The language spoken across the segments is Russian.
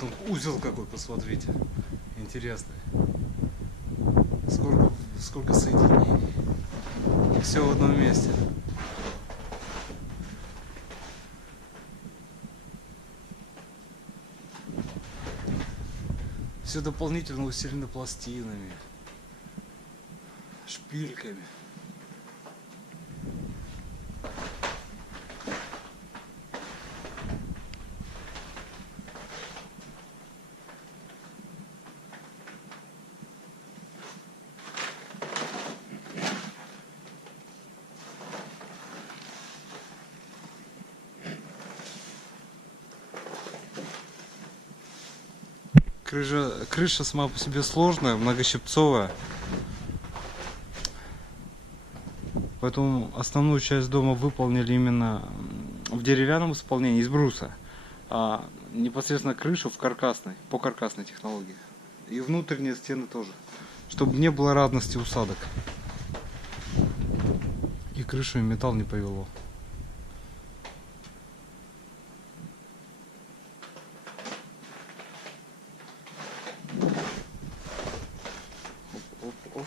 Вот он, узел какой, посмотрите. Интересный. Сколько соединений. И все в одном месте. Все дополнительно усилено пластинами, шпильками. Крыша сама по себе сложная, многощипцовая. Поэтому основную часть дома выполнили именно в деревянном исполнении из бруса. А непосредственно крышу по каркасной технологии. И внутренние стены тоже. Чтобы не было разности усадок. И крышу и металл не повело. Оп.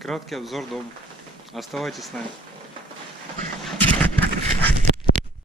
Краткий обзор дома. Оставайтесь с нами.